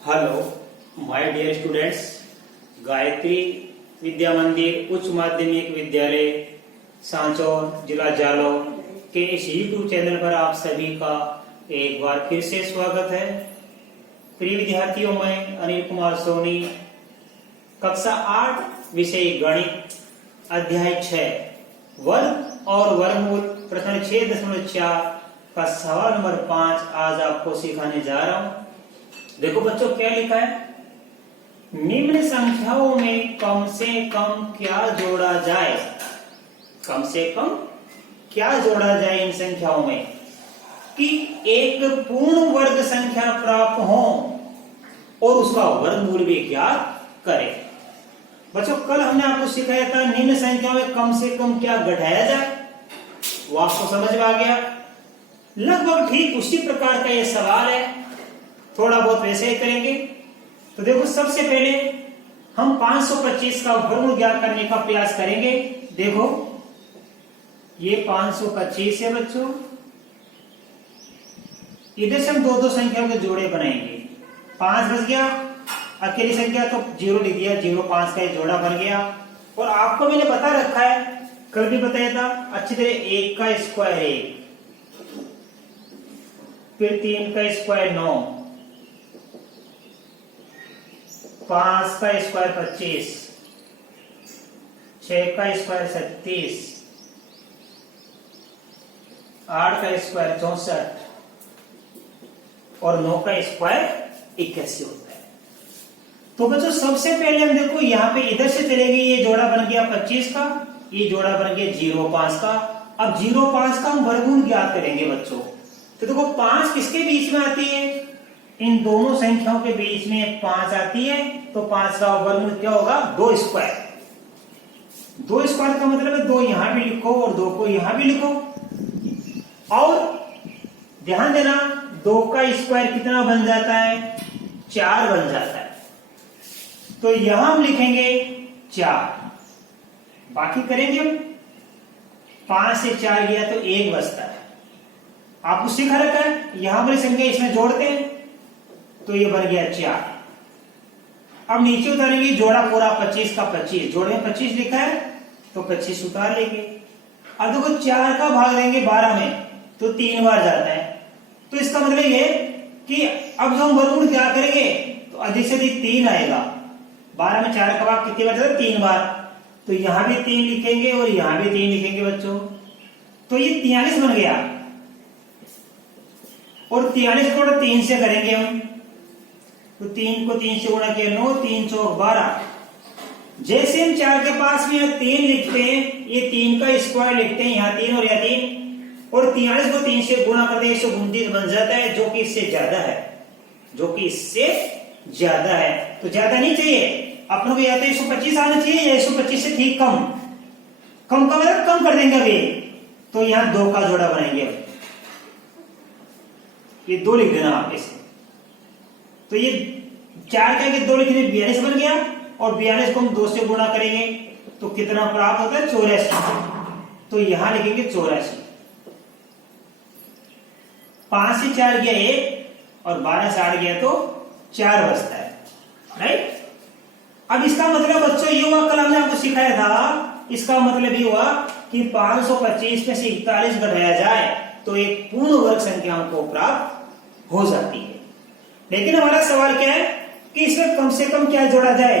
Hello my dear students, Gayatri Vidya Mandir उच्च माध्यमिक विद्यालय सांचौर जिला जालौर के इस यूट्यूब चैनल पर आप सभी का एक बार फिर से स्वागत है। प्रिय विद्यार्थियों, मैं अनिल कुमार सोनी, कक्षा 8 विषय गणित अध्याय 6 वर्ग और वर्गमूल प्रश्न 6.4 का सवाल नंबर 5 आज आपको सिखाने जा रहा हूं। देखो बच्चों, क्या लिखा है? निम्न संख्याओं में कम से कम क्या जोड़ा जाए? कम से कम क्या जोड़ा जाए इन संख्याओं में कि एक पूर्ण वर्ग संख्या प्राप्त हो और उसका वर्गमूल भी ज्ञात करें। बच्चों, कल हमने आपको सिखाया था निम्न संख्याओं में कम से कम क्या घटाया जाए। वो आपको समझ में आ गया? लगभग ठीक उसी प्रकार का ये सवाल है, थोड़ा बहुत वैसे ही करेंगे। तो देखो, सबसे पहले हम 525 का वर्गमूल ज्ञात करने का प्रयास करेंगे। देखो, ये 525 है बच्चों। इधर से हम दो संख्याओं के जोड़े बनाएंगे। 5 बच गया, अकेली संख्या तो 0 लिख दिया, 0 5 का जोड़ा बन गया। और आपको मैंने बता रखा है, कल भी बताया था अच्छी तरह, 1 का स्क्वायर 1, फिर 3 का स्क्वायर 9, 5 का स्क्वायर 25, 6 का स्क्वायर 37, 8 का स्क्वायर 64 और 9 का स्क्वायर 81 होता है। तो बच्चों, सबसे पहले हम देखो यहाँ पे इधर से चलेंगे। ये जोड़ा बन गया 25 का, ये जोड़ा बन गया 0 5 का। अब 0 5 का हम वर्गमूल ज्ञात करेंगे बच्चों। तो देखो, 5 किसके बीच में आती है? इन दोनों संख्याओं के बीच में 5 आती है। तो 5 का वर्गमूल क्या होगा? 2 स्क्वायर। 2 स्क्वायर का मतलब है 2 यहां भी लिखो और 2 को यहां भी लिखो। और ध्यान देना, 2 का स्क्वायर कितना बन जाता है? 4 बन जाता है। तो यहां हम लिखेंगे 4, बाकी करेंगे हम। 5 से 4 गया तो 1 बचता है। आपको सिखा रखा है, यहां पर संख्या इसमें जोड़ते हैं तो ये बन गया 4। अब नीचे उतारेंगे, जोड़ा पूरा 25 का 25, जोड़े में 25 लिखा है तो 25 उतार लेंगे। अब देखो, 4 का भाग देंगे 12 में तो 3 बार जाता है। तो इसका मतलब ये कि अब जो हम वर्गमूल क्या करेंगे तो अधिक से अधिक 3 आएगा। 12 में 4 का भाग कितनी बार जाता है? 3 बार। तो यहां भी 3 लिखेंगे और यहां भी 3 लिखेंगे बच्चों। तो ये 43 बन गया। और 43 को 3 से करेंगे हम, तो 3 को 3 से गुणा किया 9, 3 चौक 12। जैसे हम 4 के पास में 3 लिखते हैं, ये 3 का स्क्वायर लिखते हैं, यहाँ 3 और यहाँ 3, और 43 को 3 से गुणा करते हैं 129 बन जाता है, जो कि इससे ज्यादा है, जो कि इससे ज्यादा है। तो ज्यादा नहीं चाहिए अपनों को, या तो 125 आना चाहिए या 125 से ठीक कम। कम का मतलब कम कर देंगे अभी। तो यहाँ 2 का जोड़ा बनाएंगे, ये 2 लिख देना आप इसे। तो ये 4 का 2 लिखने 42 बन गया, और 42 को हम 2 से गुणा करेंगे तो कितना प्राप्त होता है? 84। तो यहां लिखेंगे 84। 5 से 4 गया 1 और 12 से 8 गया तो 4 बचता है, राइट। अब इसका मतलब बच्चों ये हुआ, कल हमने आपको सिखाया था, इसका मतलब ये हुआ कि 525 में से 41 घटाया जाए तो एक पूर्ण वर्ग संख्याओं को प्राप्त हो जाती है। लेकिन हमारा सवाल क्या है कि इसमें कम से कम क्या जोड़ा जाए?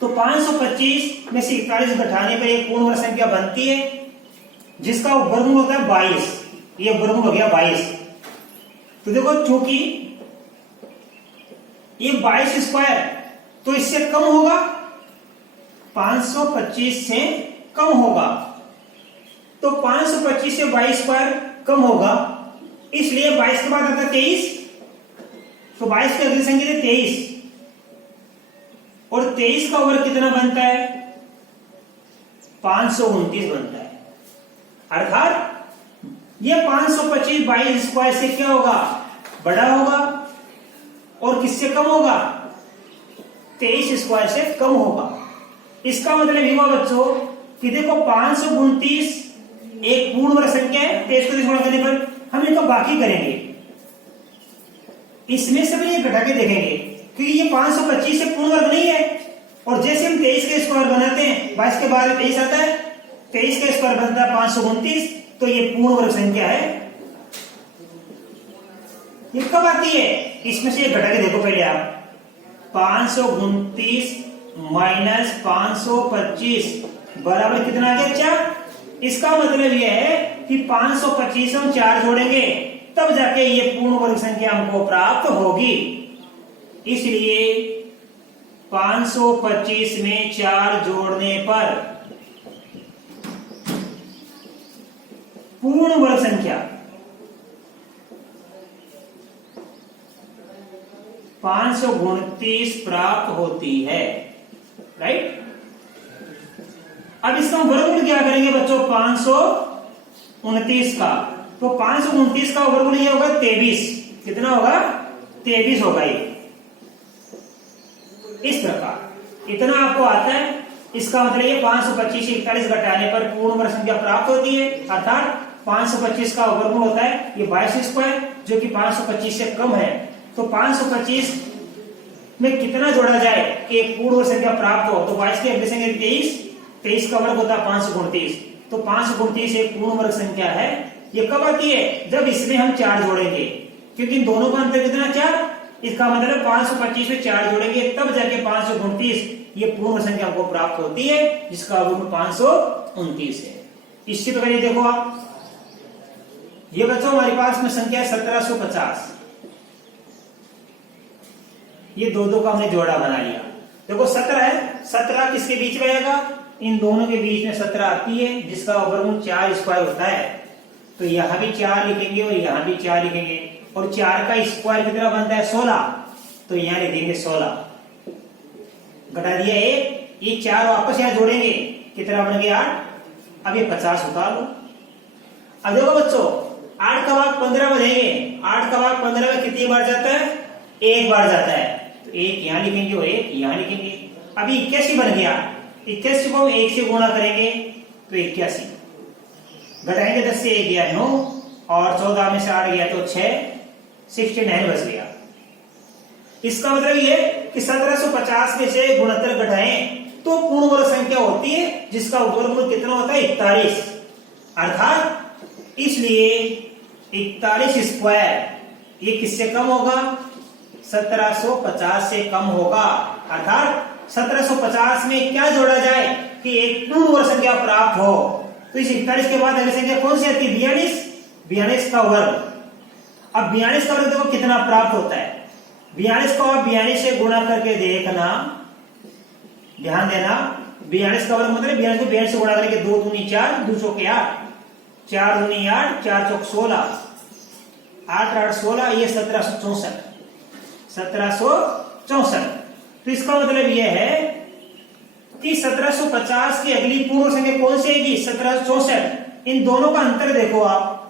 तो 525 में से 41 घटाने पर एक पूर्ण वर्ग संख्या बनती है जिसका वर्गमूल होता है 22। ये वर्गमूल हो गया 22। तो देखो, चूंकि ये 22 स्क्वायर तो इससे कम होगा, 525 से कम होगा। तो 525 से 22 स्क्वायर कम होगा, इसलिए 22 के बाद आता है 23। तो 22 की अगली संख्या है 23, और 23 का वर्ग कितना बनता है? 529 बनता है। अर्थात ये 525 22 स्क्वायर से क्या होगा? बड़ा होगा। और किससे कम होगा? 23 स्क्वायर से कम होगा। इसका मतलब ये हुआ बच्चों कि देखो, 529 एक पूर्ण वर्ग संख्या है, 23 को गुणा करने पर हम इनको बाकी करेंगे। इसमें से भी ये घटा के देखेंगे क्योंकि ये 525 से पूर्ण वर्ग नहीं है। और जैसे हम 23 के स्क्वायर बनाते हैं, 22 के बाद 23 आता है, 23 का स्क्वायर बनता है 529, तो ये पूर्ण वर्ग संख्या है। ये कब आती है? इसमें से ये घटा के देखो पहले आप, 529 माइनस 525 बराबर कितना आ गया? 4। इसका मतलब यह है कि 525 हम 4 जोड़ेंगे तब जाके ये पूर्ण वर्ग संख्या हमको प्राप्त होगी। इसलिए 525 में 4 जोड़ने पर पूर्ण वर्ग संख्या 529 प्राप्त होती है। राइट। अब इसका वर्गमूल क्या करेंगे बच्चों? 529 का, तो 529 का वर्गमूल ये होगा 23। कितना होगा? 23 होगा ये। इस प्रकार इतना आपको आता है। इसका मतलब ये 525 से 41 घटाने पर पूर्ण वर्ग संख्या प्राप्त होती है, अर्थात 525 का वर्गमूल होता है ये 22 स्क्वायर, जो कि 525 से कम है। तो 525 में कितना जोड़ा जाए कि एक पूर्ण वर्ग संख्या प्राप्त हो? तो 22 की अगली संख्या 23, 23 का वर्ग होता है 529। तो 529 एक पूर्ण वर्ग संख्या है। ये कब आती है? जब इसमें हम 4 जोड़ेंगे, क्योंकि इन दोनों का अंतर कितना? 4। इसका मतलब 525 में 4 जोड़ेंगे तब जाके 529 ये पूर्ण संख्या हमको प्राप्त होती है, जिसका वर्ग 529 है। इसी प्रकार ये देखो आप, ये बच्चों हमारे पास में संख्या है 1750। ये दो का हमने जोड़ा बना लिया। देखो 17 है, 17 किसके बीच में आएगा? इन दोनों के बीच में 17 आती है, जिसका वर्गमूल 4 स्क्वायर होता है। तो यहां भी 4 लिखेंगे और यहां भी 4 लिखेंगे, और 4 का स्क्वायर कितना बनता है? 16। तो यहां लिखेंगे 16। घटा दिया 1, ये 4 वापस यहां जोड़ेंगे, कितना बन गया? 8। अब ये 50 उतार लो। अब देखो बच्चों, 8 का भाग 15 में देंगे। 8 का भाग 15 में कितनी बार जाता है? 1 बार जाता है। तो 1 यहां लिखेंगे और 1 यहां लिखेंगे। अभी 81 बन गया। 81 को हम 1 से गुणा करेंगे तो 81। घटाएंगे 10 से 1 गया 9, और 14 में से 8 गया तो 6, 69 बच गया। इसका मतलब ये कि 1750 में से 69 घटाएं तो पूर्ण वर्ग संख्या होती है, जिसका वर्गमूल कितना होता है? 41। अर्थात इसलिए 41 स्क्वायर ये किससे कम होगा? 1750 से कम होगा। अर्थात 1750 में क्या जोड़ा जाए कि एक पूर्ण वर्ग संख्या प्राप्त हो? तो इस 41 के बाद अगली संख्या कौन सी आती है? 42। 42 का वर्ग। अब 42 का वर्ग देखो कितना प्राप्त होता है। 42 को आप 42 से गुणा करके देखना, ध्यान देना। 42 का वर्ग मतलब 42 को 42 से गुणा करके 2 दूनी 4, 2 चौके 8, 4 दूनी 8, 4 चौक 16, 8 8 16, ये 1764। 1764। तो इसका मतलब यह है कि 1750 की अगली पूर्ण संख्या कौन सी आएगी? 1764। इन दोनों का अंतर देखो आप,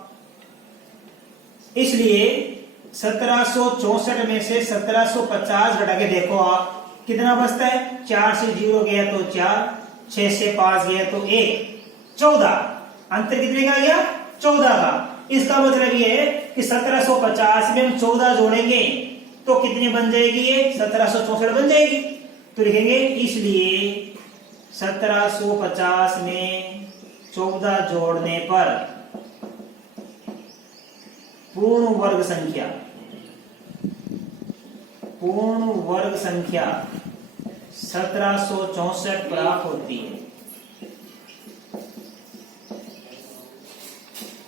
इसलिए 1764 में से 1750 घटा के देखो आप, कितना बचता है? 4 से 0 गया तो 4, 6 से 5 गया तो 1, 14। अंतर कितने का गया? 14 का। इसका मतलब यह है कि 1750 में हम 14 जोड़ेंगे तो कितनी बन जाएगी? ये 1764 बन जाएगी। तो लिखेंगे इसलिए 1750 में 14 जोड़ने पर पूर्ण वर्ग संख्या 1764 प्राप्त होती है,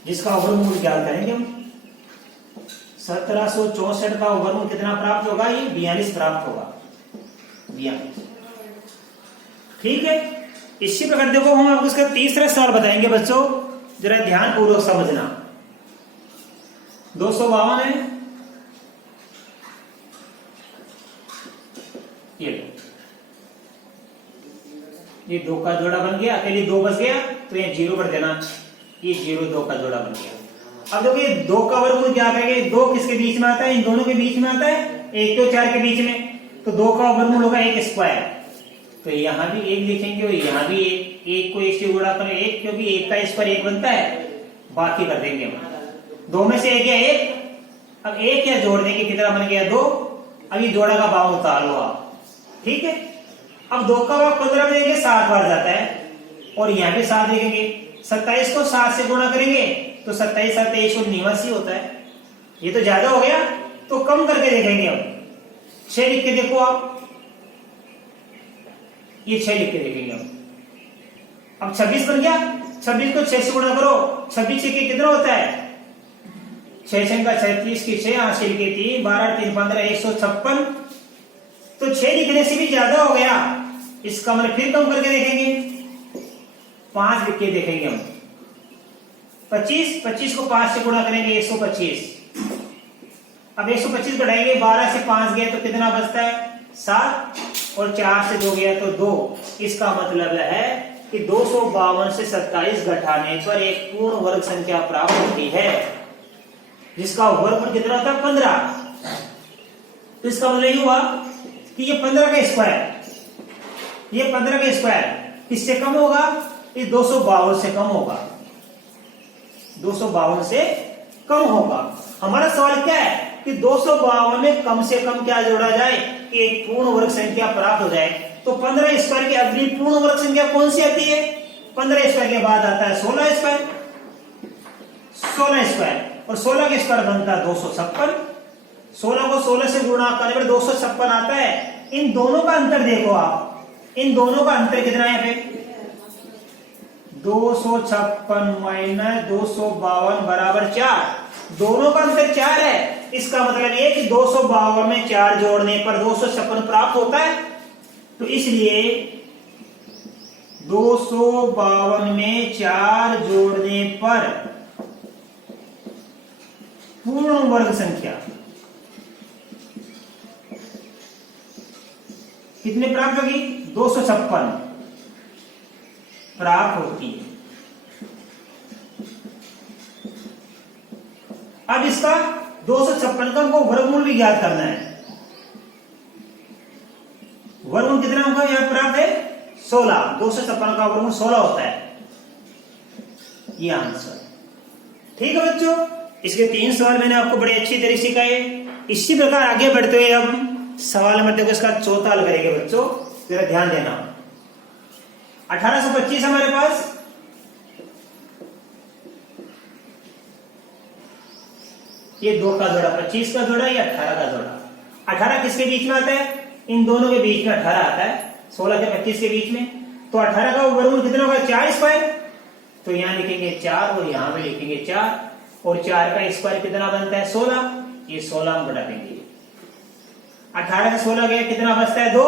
जिसका वर्गमूल क्या करेंगे हम? 1764 का वर्गमूल कितना प्राप्त होगा? ये 42 प्राप्त होगा। 42। ठीक है। इसी प्रकार देखो हम आपको इसका तीसरा सवाल बताएंगे बच्चों, जरा ध्यान पूर्वक समझना। 252 है, ये 2 का जोड़ा बन गया, अकेले 2 बच गया तो ये 0 पर देना, ये 0 2 का जोड़ा बन गया। अब देखो ये 2 का वर्गमूल क्या करेंगे? 2 किसके बीच में आता है? इन दोनों के बीच में आता है, 1 तो 4 के बीच में। तो 2 का वर्गमूल होगा 1 स्क्वायर। तो यहां भी 1 लिखेंगे और यहां भी 1 को 1 से गुणा करें 1, क्योंकि 1 का स्क्वायर 1 बनता है, बाकी कर देंगे हम। 2 में से 1 गया 1, अब एक या जोड़ देंगे, कितना बन गया 2। अब ये जोड़ा का भाव उतार लो आप, ठीक है। अब 2 का भाव 15 में देंगे 7 बार जाता है, और यहाँ पे 7 देखेंगे। 27 को 7 से गुणा करेंगे तो 27 7 189 होता है। ये तो ज्यादा हो गया, तो कम करके देखेंगे। अब 6 लिख के देखो आप, ये 6 लिख के देखेंगे अब 26 बन गया। 26 को 6 से गुणा करो, 26 6 के कितना होता है 6 6 का 36 की 6 8 के 3 12 3 15 156। तो 6 लिखने से भी ज्यादा हो गया, इसका मतलब फिर कम करके देखेंगे, 5 लिख के देखेंगे हम। 25 को 5 से गुणा करेंगे 125। अब 125 बढ़ाएंगे, 12 से 5 गया तो कितना बचता है 7, और 4 से 2 गया तो 2। इसका मतलब है कि 252 से 27 घटाने पर एक पूर्ण वर्ग संख्या प्राप्त होती है, जिसका वर्गमूल कितना होता है 15। तो इसका मतलब ये हुआ कि ये 15 का स्क्वायर, ये 15 का स्क्वायर किससे कम होगा, ये 252 से कम होगा, 252 से कम होगा। हमारा सवाल क्या है कि 252 में कम से कम क्या जोड़ा जाए कि एक पूर्ण वर्ग संख्या प्राप्त हो जाए। तो 15 स्क्वायर की अगली पूर्ण वर्ग संख्या कौन सी आती है, 15 स्क्वायर के बाद आता है 16 स्क्वायर, 16 स्क्वायर, और 16 के स्क्वायर बनता है 256। 16 को 16 से गुणा करने पर 256 आता है। इन दोनों का अंतर देखो आप, इन दोनों का अंतर कितना है, यहाँ पे 256 माइनस 252 बराबर 4। दोनों का अंतर 4 है। इसका मतलब ये कि 252 में 4 जोड़ने पर 256 प्राप्त होता है। तो इसलिए 252 में 4 जोड़ने पर पूर्ण वर्ग संख्या कितने प्राप्त होगी, 256 प्राप्त होती है। अब इसका 256 का हमको वर्गमूल भी ज्ञात करना है। वर्गमूल कितना होगा यहां प्राप्त है 16। 256 का वर्गमूल 16 होता है, ये आंसर। ठीक है बच्चों, इसके 3 सवाल मैंने आपको बड़े अच्छी तरीके से सिखाए। इसी प्रकार आगे बढ़ते हुए अब सवाल नंबर देखो, इसका चौथा हल करेंगे बच्चों, जरा ध्यान देना। 1825 हमारे पास, ये 2 का जोड़ा 25 का जोड़ा, या 18 का जोड़ा। 18 किसके बीच में आता है, इन दोनों के बीच में 18 आता है, 16 से 25 के बीच में। तो 18 का वर्गमूल कितना होगा 4 स्क्वायर, तो यहां लिखेंगे 4 और यहां पे लिखेंगे 4, और 4 का स्क्वायर कितना बनता है 16, ये 16 में बढ़ा देंगे। 18 से 16 गया, कितना बचता है 2,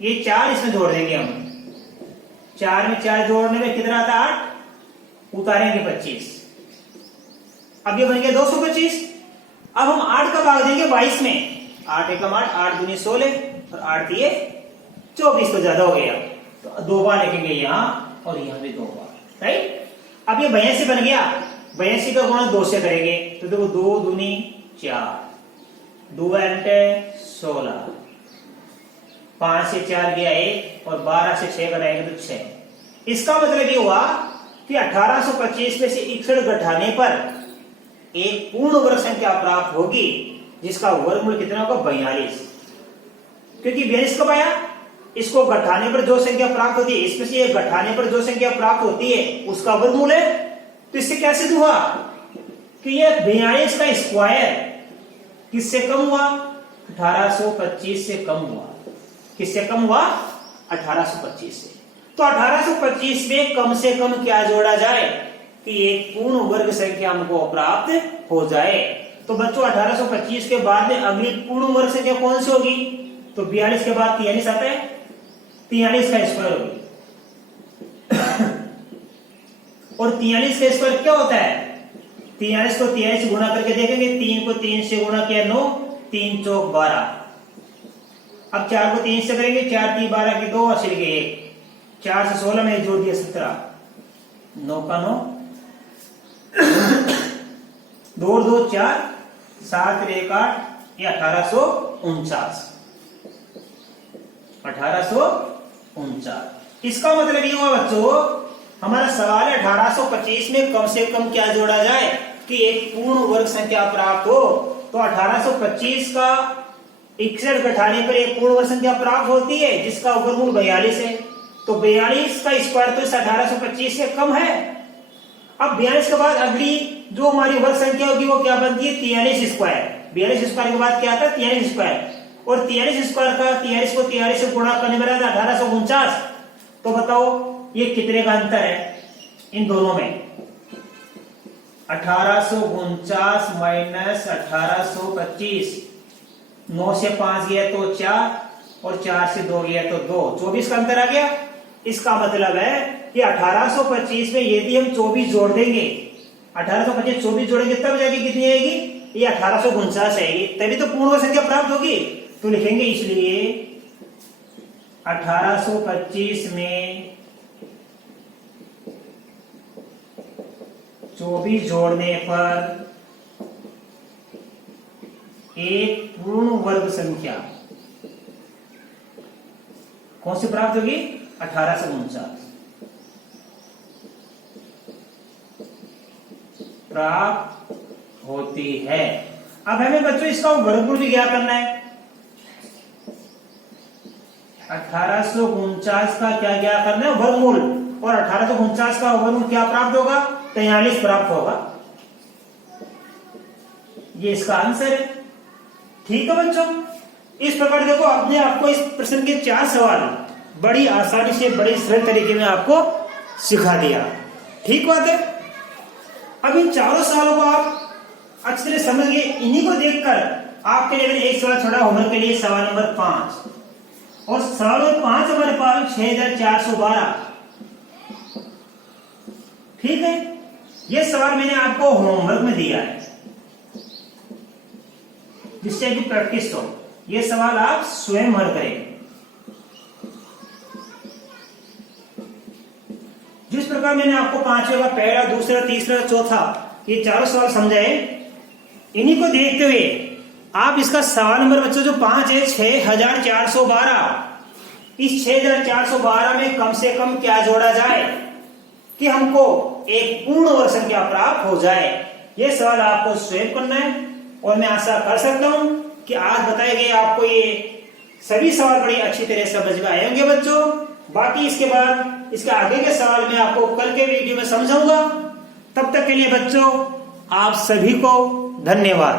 ये 4 इसमें जोड़ देंगे हम। 4 में 4 जोड़ने में कितना आता है 8, उतारेंगे 25। अब ये बन गया 225। अब हम 8 का भाग देंगे 22 में, 8 एकम 8, 8 दूनी 16, और 8 दिए 24, तो ज्यादा हो गया, तो 2 बार लिखेंगे यहां और यहां भी 2 बार, राइट। अब ये 82 बन गया, 82 का गुणा 2 से करेंगे, तो देखो 2 दूनी 4, 2 एंटे 16, 5 से 4 गया 1, और 12 से 6 घटाएंगे तो 6। इसका मतलब ये हुआ कि 1825 में से 61 घटाने पर एक पूर्ण वर्ग संख्या प्राप्त होगी, जिसका वर्गमूल कितना होगा 42। क्योंकि 42 कब आया, इसको घटाने पर जो संख्या प्राप्त होती है, इसमें से एक घटाने पर जो संख्या प्राप्त होती है उसका वर्गमूल है। तो इससे क्या सिद्ध हुआ कि ये 42 का स्क्वायर किससे कम हुआ, 1825 से कम हुआ। किससे कम हुआ, 1825 से। तो 1825 में कम से कम क्या जोड़ा जाए कि एक पूर्ण वर्ग संख्या हमको प्राप्त हो जाए। तो बच्चों 1825 के बाद में अगली पूर्ण वर्ग संख्या कौन सी होगी, तो 42 के बाद 43 आता है, 43 का स्क्वायर होगी। और 43 का स्क्वायर क्या होता है, 43 को 43 से गुणा करके देखेंगे, 3 को 3 से गुणा किया 9, 3 चौक 12। अब 4 को 3 से करेंगे, 4 3 12 के 2 और सिर के 1, 4 से 16 में जोड़ दिया 17, 9 का 9, 2 और 2 4, 7 1 8, ये 1849। 1849। इसका मतलब ये हुआ बच्चों, हमारा सवाल है 1825 में कम से कम क्या जोड़ा जाए कि एक पूर्ण वर्ग संख्या प्राप्त हो, तो 1825 का 61 घटाने पर एक पूर्ण वर्ग संख्या प्राप्त होती है जिसका वर्गमूल 42 है। तो 42 का स्क्वायर तो इस 1825 से कम है। अब 42 के बाद अगली जो हमारी वर्ग संख्या होगी वो क्या बनती है, 43 स्क्वायर। 42 स्क्वायर के बाद क्या आता है, 43 स्क्वायर। और 43 स्क्वायर का 43 को 43 से गुणा करने में रहता 1849। तो बताओ ये कितने का अंतर है इन दोनों में, 1849 माइनस 1825। 9 से 5 गया तो 4 और 4 से 2 गया तो 2, 24 का अंतर आ गया। इसका मतलब है कि 1825 में यदि हम 24 जोड़ देंगे, 1825 24 जोड़ेंगे तब जाके कितनी आएगी, ये 1849 आएगी, तभी तो पूर्ण वर्ग संख्या प्राप्त होगी। तो लिखेंगे इसलिए 1825 में 24 जोड़ने पर एक पूर्ण वर्ग संख्या कौन सी प्राप्त होगी, 1849 प्राप्त होती है। अब हमें बच्चों इसका वर्गमूल भी क्या करना है, 1849 का क्या क्या करना है, वर्गमूल। और 1849 का वर्गमूल क्या प्राप्त होगा, 43 प्राप्त होगा। ये इसका आंसर है। ठीक है बच्चों, इस प्रकार देखो अपने आपको इस प्रश्न के 4 सवाल बड़ी आसानी से बड़ी सरल तरीके में आपको सिखा दिया। ठीक बात है। अब इन चारों सवालों को आप अच्छी तरह समझ गए। इन्हीं को देखकर आपके लिए मैंने एक सवाल छोड़ा होमवर्क के लिए, सवाल नंबर 5। और सवाल नंबर 5 हमारे पास 6412। ठीक है, यह सवाल मैंने आपको होमवर्क में दिया है जिससे कि प्रैक्टिस हो। यह सवाल आप स्वयं हल करें। जिस प्रकार मैंने आपको 5वें का पहला, दूसरा, तीसरा, चौथा ये चारों सवाल समझाए, इन्हीं को देखते हुए आप इसका सवाल नंबर बच्चों जो 5 है 6412, इस 6412 में कम से कम क्या जोड़ा जाए कि हमको एक पूर्ण वर्ग संख्या प्राप्त हो जाए, यह सवाल आपको स्वयं करना है। और मैं आशा कर सकता हूं कि आज बताए गए आपको ये सभी सवाल बड़ी अच्छी तरह समझ में आए होंगे बच्चों। बाकी इसके बाद इसके आगे के सवाल मैं आपको कल के वीडियो में समझाऊंगा। तब तक के लिए बच्चों आप सभी को धन्यवाद।